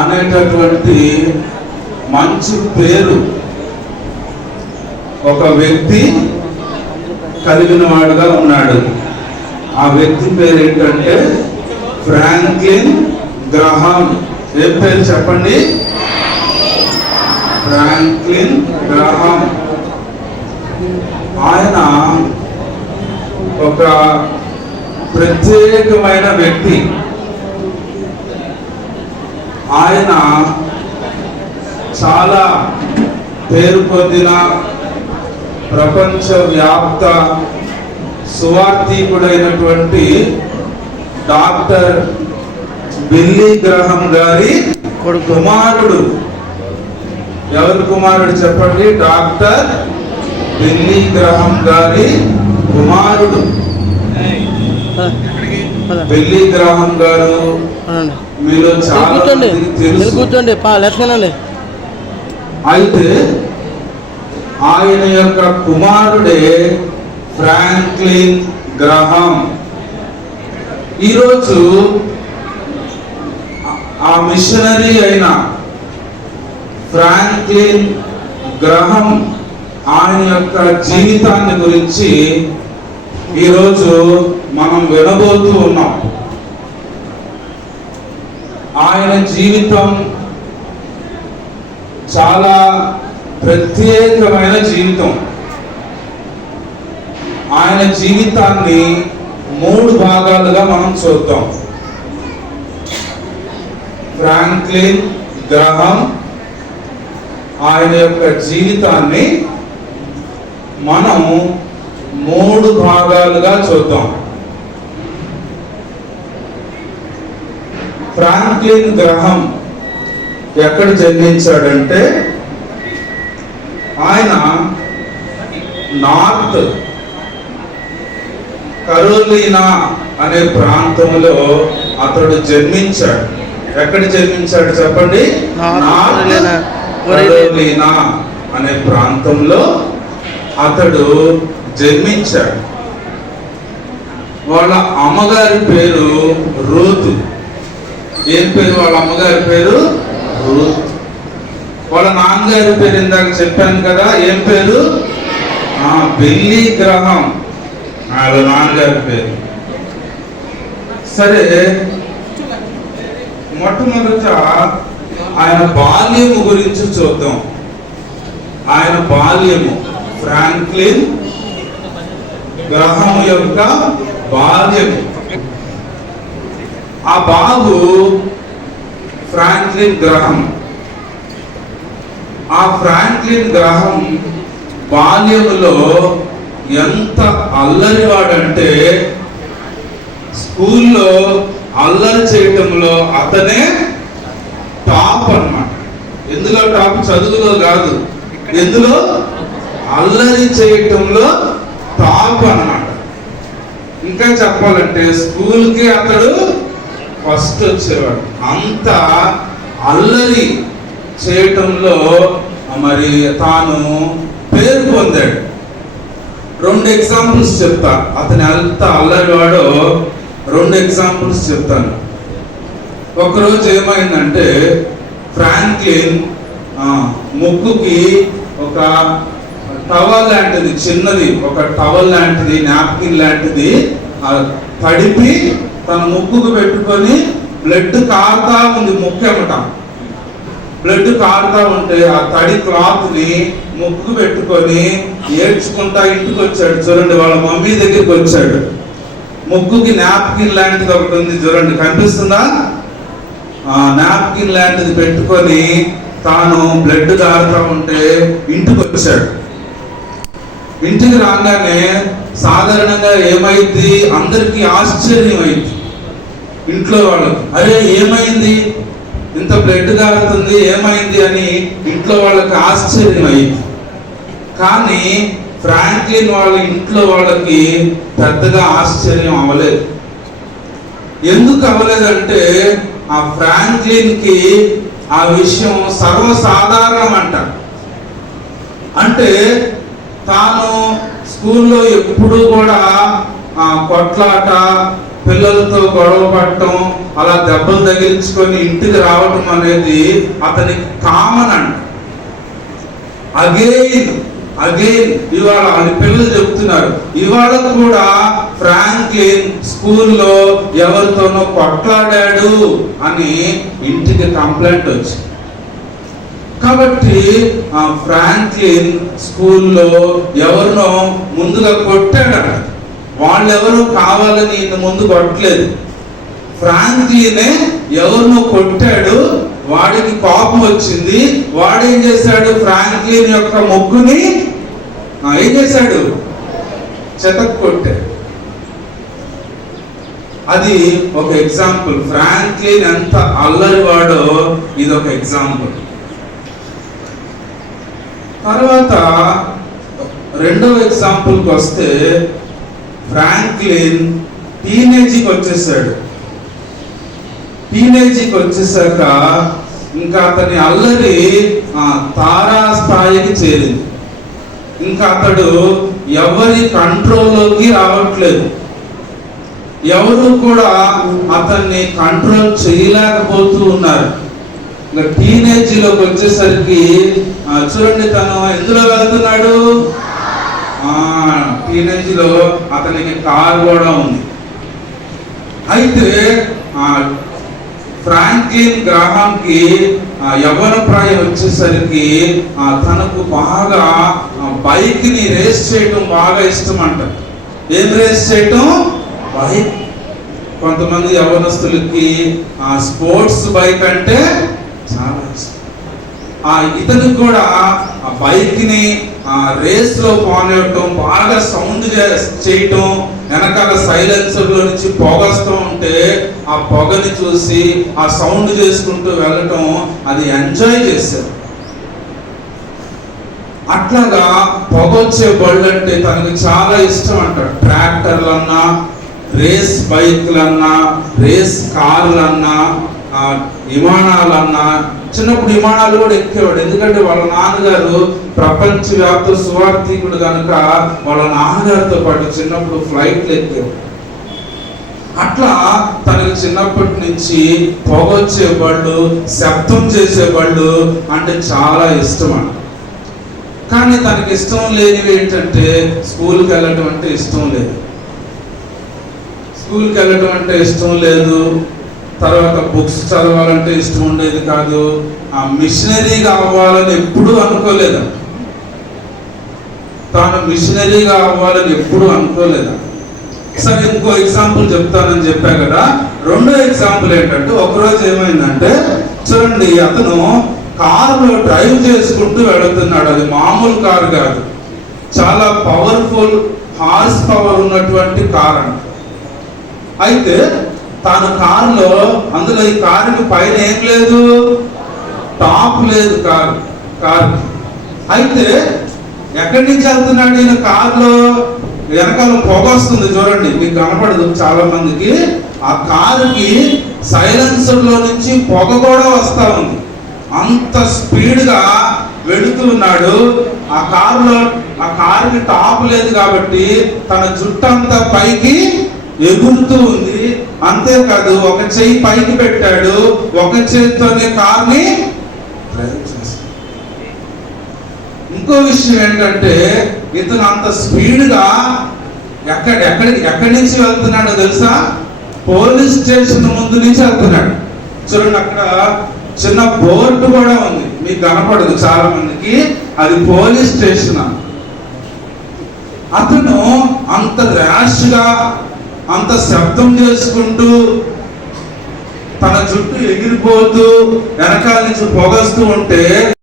అనేటటువంటి మంచి పేరు ఒక వ్యక్తి కలిగిన వాడుగా ఉన్నాడు. ఆ వ్యక్తి పేరు ఏంటంటే ఫ్రాంక్లిన్ గ్రహాం. ఏం పేరు చెప్పండి? ఫ్రాంక్లిన్ గ్రహాం. ఆయన ఒక ప్రత్యేకమైన వ్యక్తి. ఆయన చాలా పేరు పొందిన ప్రపంచవ్యాప్త సువార్థికుడైనటువంటి డాక్టర్ బిల్లీ గ్రహాం గారి కుమారుడు. ఎవరి కుమారుడు చెప్పండి? డాక్టర్ బిల్లీ గ్రహాం గారి కుమారుడు. బిల్లీ గ్రహాం గారు మీలో చాలా తెలుసు. అయితే ఆయన యొక్క కుమారుడే ఫ్రాంక్లిన్ గ్రహాం. ఈరోజు ఆ మిషనరీ అయిన ఫ్రాంక్లిన్ గ్రహాం ఆయన యొక్క జీవితాన్ని గురించి ఈరోజు మనం వినబోతూ ఉన్నాం. ఆయన జీవితం చాలా ప్రత్యేకమైన జీవితం. ఆయన జీవితాన్ని 3 భాగాలుగా మనం చూద్దాం. ఫ్రాంక్లిన్ గ్రహాం ఆయన యొక్క జీవితాన్ని మనం 3 భాగాలుగా చూద్దాం. ఫ్రాంక్లిన్ గ్రహాం ఎక్కడ జన్మించాడంటే ఆయన నార్త్ కరోలినా అనే ప్రాంతంలో అతడు జన్మించాడు. ఎక్కడ జన్మించాడు చెప్పండి? నార్త్ కరోలినా అనే ప్రాంతంలో అతడు జన్మించాడు. వాళ్ళ అమ్మగారి పేరు రూత్. ఏం పేరు వాళ్ళ అమ్మగారి పేరు? రూత్. వాళ్ళ నాన్నగారి పేరు ఇందాక చెప్పాను కదా, ఏం పేరు? బిల్లీ గ్రహాం వాళ్ళ నాన్నగారి పేరు. సరే, మొట్టమొదట ఆయన బాల్యము గురించి చూద్దాం. ఆయన బాల్యము, ఫ్రాంక్లిన్ గ్రహాం యొక్క బాల్యము. ఆ బాబు ఫ్రాంక్లిన్ గ్రహాం. ఆ ఫ్రాంక్లిన్ గ్రహాం బాల్యములో ఎంత అల్లరివాడంటే స్కూల్లో అల్లరి చేయటంలో అతనే టాప్ అన్నమాట. ఎందులో టాప్? చదువులో కాదు, ఎందులో? అల్లరి చేయటంలో టాప్ అన్నమాట. ఇంకా చెప్పాలంటే స్కూల్కి అతడు ఫస్ట్ వచ్చేవాడు. అంత అల్లరి చేయటంలో మరి తాను పేరు పొందాడు. 2 ఎగ్జాంపుల్స్ చెప్తా. అతను ఎంత అల్లరివాడో 2 ఎగ్జాంపుల్స్ చెప్తాను. ఒకరోజు ఏమైందంటే ఫ్రాంక్లిన్ ముక్కుకి ఒక టవల్ లాంటిది, చిన్నది ఒక టవల్ లాంటిది, నాప్కిన్ లాంటిది తడిపి తన ముక్కుకు పెట్టుకొని బ్లడ్ కారుతా ఉంది. ముక్కు ఎమట బ్లడ్ కారుతా ఉంటే ఆ తడి క్లాత్ ని ముక్కు పెట్టుకొని ఏడ్చుకుంటా ఇంటికి వచ్చాడు. చూడండి, వాళ్ళ మమ్మీ దగ్గరికి వచ్చాడు. ముక్కుకి నాప్కిన్ లాంటిది ఒకటి ఉంది, చూడండి, కనిపిస్తుందా? నాప్కిన్ లాంటిది పెట్టుకొని తాను బ్లడ్ కారుతా ఉంటే ఇంటికి వచ్చాడు. ఇంటికి రాగానే సాధారణంగా ఏమైంది? అందరికీ ఆశ్చర్యం అయింది. ఇంట్లో వాళ్ళకి, అరే ఏమైంది, ఇంత బ్లడ్ కారుతుంది, ఏమైంది అని ఇంట్లో వాళ్ళకి ఆశ్చర్యం అయింది. కానీ ఫ్రాంక్లిన్ వాళ్ళ ఇంట్లో వాళ్ళకి పెద్దగా ఆశ్చర్యం అవ్వలేదు. ఎందుకు అవ్వలేదంటే ఆ ఫ్రాంక్లిన్ కి ఆ విషయం సర్వసాధారణం అంట. అంటే తాను స్కూల్లో ఎప్పుడు కూడా కొట్లాట, పిల్లలతో గొడవ పడటం, అలా దెబ్బలు తగిలించుకొని ఇంటికి రావటం అనేది అతనికి కామన్ అంట. అగైన్ ఇవాళ అని పిల్లలు చెప్తున్నారు, ఇవాళ కూడా ఫ్రాంక్లిన్ స్కూల్లో ఎవరితోనో కొట్లాడాడు అని ఇంటికి కంప్లైంట్ వచ్చింది. కాబట్టి ఆ ఫ్రాంక్లిన్ స్కూల్లో ఎవరినో ముందుగా కొట్టాడట. వాళ్ళెవరో కావాలని ఈయన ముందు కొట్టలేదు, ఫ్రాంక్లినే ఎవరినో కొట్టాడు. వాడికి కోపం వచ్చింది. వాడేం చేశాడు, ఫ్రాంక్లిన్ యొక్క ముగ్గుని ఏం చేశాడు, చెతక్ కొట్టాడు. అది ఒక ఎగ్జాంపుల్. ఫ్రాంక్లిన్ ఎంత అల్లరివాడో ఇది ఒక ఎగ్జాంపుల్. తర్వాత రెండవ ఎగ్జాంపుల్కి వస్తే, ఫ్రాంక్లిన్ టీనేజీకి వచ్చేసాడు. టీనేజీకి వచ్చేసాక ఇంకా అతని అల్లరి తారా స్థాయికి చేరింది. ఇంకా అతడు ఎవరి కంట్రోల్లోకి రావట్లేదు, ఎవరు కూడా అతన్ని కంట్రోల్ చేయలేకపోతూ ఉన్నారు. ఇంకా టీనేజీలోకి వచ్చేసరికి చూడండి, తను ఎందులో వెళ్తున్నాడు, టీనేజీలో అతనికి కార్ కూడా ఉంది. అయితే ఫ్రాంక్లిన్ గ్రాహాంకి యవ్వన ప్రాయం వచ్చేసరికి తనకు బాగా బైక్ ని రేస్ చేయటం బాగా ఇష్టం అంట. ఏం రేస్ చేయటం, బైక్. కొంతమంది యవ్వనస్తులకి స్పోర్ట్స్ బైక్ అంటే చాలా ఇష్టం. ఇతనికి కూడా ఆ బైక్ ని రేస్ లో పోనివ్వటం, బాగా సౌండ్ చేయటం, వెనకాల సైలెన్సర్ లో నుంచి పొగ వస్తూ ఉంటే ఆ పొగని చూసి ఆ సౌండ్ చేసుకుంటూ వెళ్ళటం, అది ఎంజాయ్ చేశారు. అట్లాగా పొగ వచ్చే బళ్ళు అంటే తనకు చాలా ఇష్టం అంట. ట్రాక్టర్లన్నా, రేస్ బైక్లన్నా, రేస్ కార్లన్నా, విమానాలన్నా. చిన్నప్పుడు విమానాలు కూడా ఎక్కేవాడు, ఎందుకంటే వాళ్ళ నాన్నగారు ప్రపంచవ్యాప్త సువార్థికుడు కనుక వాళ్ళ నాన్నగారితో పాటు చిన్నప్పుడు ఫ్లైట్లు ఎక్కేవాడు. అట్లా తనకు చిన్నప్పటి నుంచి పొగొచ్చే బళ్ళు, శబ్దం చేసే బళ్ళు అంటే చాలా ఇష్టం అంట. కానీ తనకి ఇష్టం లేనివి ఏంటంటే, స్కూల్కి వెళ్ళటం అంటే ఇష్టం లేదు, స్కూల్కి వెళ్ళటం అంటే ఇష్టం లేదు. తర్వాత బుక్స్ చదవాలంటే ఇష్టం ఉండేది కాదు. మిషనరీగా అవ్వాలని ఎప్పుడూ అనుకోలేదా, తాను మిషనరీగా అవ్వాలని ఎప్పుడూ అనుకోలేదా. సరే, ఇంకో ఎగ్జాంపుల్ చెప్తానని చెప్పా కదా. రెండో ఎగ్జాంపుల్ ఏంటంటే, ఒకరోజు ఏమైందంటే చూడండి, అతను కారులో డ్రైవ్ చేసుకుంటూ వెళుతున్నాడు. అది మామూలు కారు కాదు, చాలా పవర్ఫుల్ హార్స్ పవర్ ఉన్నటువంటి కార్ అంట. అయితే తాను కారులో, అందులో ఈ కారుకి పైన ఏం లేదు, టాప్ లేదు కారు. అయితే ఎక్కడి నుంచి వెళ్తున్నాడు ఈయన కారులో, వెనకాల పొగ వస్తుంది చూడండి, మీకు కనపడదు చాలా మందికి. ఆ కారుకి సైలెన్సర్ లో నుంచి పొగ కూడా వస్తా ఉంది. అంత స్పీడ్ గా వెళుతూ ఉన్నాడు. ఆ కారుకి టాప్ లేదు కాబట్టి తన జుట్టంతా పైకి ఎగురుతూ ఉంది. అంతేకాదు, ఒక చెయ్యి పైకి పెట్టాడు, ఒక చేతితోనే కార్ని డ్రైవ్ చేస్తాడు. ఇంకో విషయం ఏంటంటే, ఇతను అంత స్పీడ్ గా ఎక్కడి నుంచి వెళ్తున్నాడో తెలుసా, పోలీస్ స్టేషన్ ముందు నుంచి వెళ్తున్నాడు. చూడండి, అక్కడ చిన్న బోర్డు కూడా ఉంది, మీకు కనపడదు చాలా మందికి, అది పోలీస్ స్టేషన్. అతను అంత ర్యాష్ గా, అంత శబ్దం చేసుకుంటూ, తన చుట్టూ ఎగిరిపోతూ, వెనకాల నుంచి పొగస్తూ ఉంటే